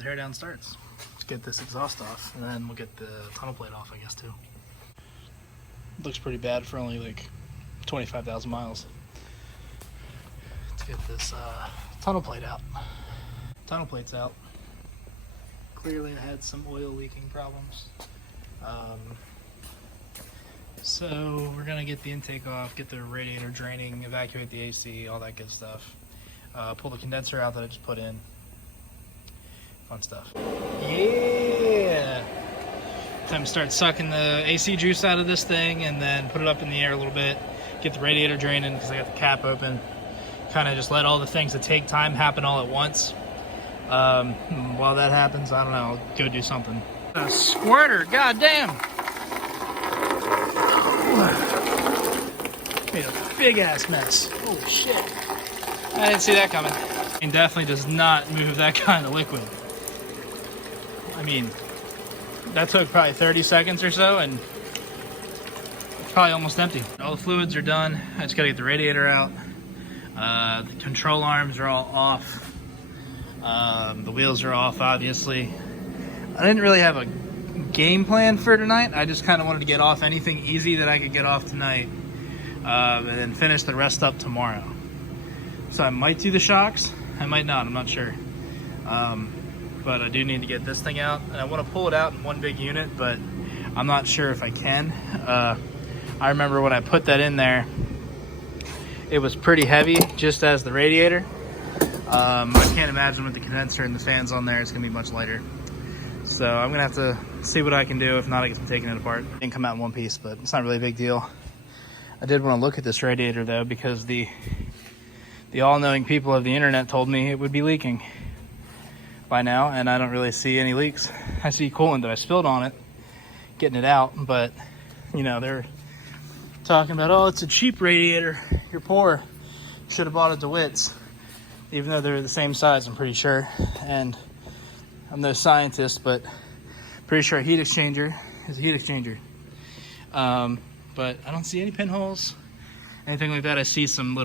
the teardown starts. Let's get this exhaust off, and then we'll get the tunnel plate off, I guess, too. Looks pretty bad for only like 25,000 miles. Let's get this tunnel plate out. Tunnel plate's out. Clearly I had some oil leaking problems. So we're gonna get the intake off, get the radiator draining, evacuate the AC, all that good stuff. Pull the condenser out that I just put in. Fun stuff. Yeah! Time to start sucking the AC juice out of this thing and then put it up in the air a little bit. Get the radiator draining because I got the cap open. Kind of just let all the things that take time happen all at once. While that happens, I don't know, I'll go do something. A squirter, goddamn! Made a big ass mess. Oh shit. I didn't see that coming. It definitely does not move that kind of liquid. I mean, that took probably 30 seconds or so and it's probably almost empty. All the fluids are done. I just gotta get the radiator out. The control arms are all off. The wheels are off, obviously. I didn't really have a game plan for tonight. I just kind of wanted to get off anything easy that I could get off tonight, and then finish the rest up tomorrow. So I might do the shocks. I might not. I'm not sure. But I do need to get this thing out, and I want to pull it out in one big unit, but I'm not sure if I can. I remember when I put that in there, it was pretty heavy, just as the radiator. I can't imagine with the condenser and the fans on there, it's gonna be much lighter. So I'm gonna have to see what I can do. If not, I guess I'm taking it apart. It didn't come out in one piece, but it's not really a big deal. I did want to look at this radiator though, because the all-knowing people of the internet told me it would be leaking by now, and I don't really see any leaks. I see coolant that I spilled on it, getting it out, but you know, they're talking about, oh, it's a cheap radiator, you're poor, should have bought a DeWitt's. Even though they're the same size, I'm pretty sure. And I'm no scientist, but pretty sure a heat exchanger is a heat exchanger. But I don't see any pinholes, anything like that. I see some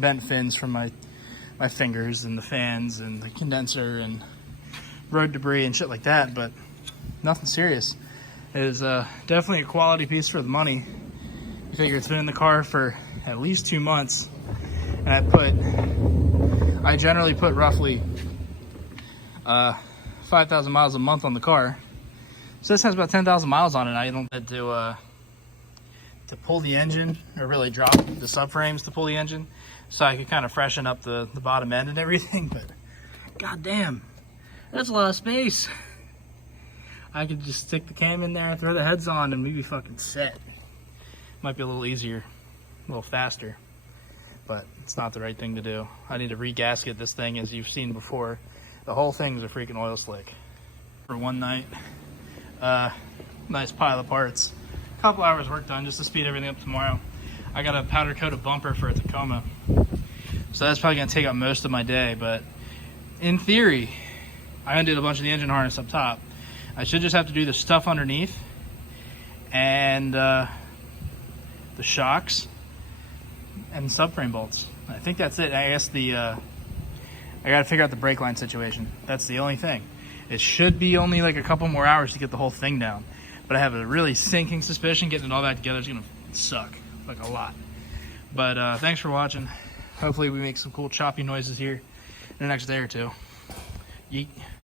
bent fins from my fingers and the fans and the condenser and road debris and shit like that, but nothing serious. It is definitely a quality piece for the money. You figure it's been in the car for at least 2 months, and I generally put roughly 5,000 miles a month on the car. So this has about 10,000 miles on it. I don't have to pull the engine, or really drop the subframes to pull the engine, so I could kind of freshen up the bottom end and everything. But goddamn, that's a lot of space. I could just stick the cam in there, throw the heads on, and we'd be fucking set. Might be a little easier, a little faster, but it's not the right thing to do. I need to re-gasket this thing, as you've seen before. The whole thing's a freaking oil slick. For one night, nice pile of parts. A couple hours work done just to speed everything up tomorrow. I got a powder coated bumper for a Tacoma, so that's probably gonna take up most of my day, but in theory, I undid a bunch of the engine harness up top. I should just have to do the stuff underneath and the shocks and subframe bolts. I think that's it. I guess I gotta figure out the brake line situation. That's the only thing. It should be only like a couple more hours to get the whole thing down, but I have a really sinking suspicion getting it all back together is gonna suck, like a lot. But thanks for watching. Hopefully we make some cool choppy noises here in the next day or two. Yeet.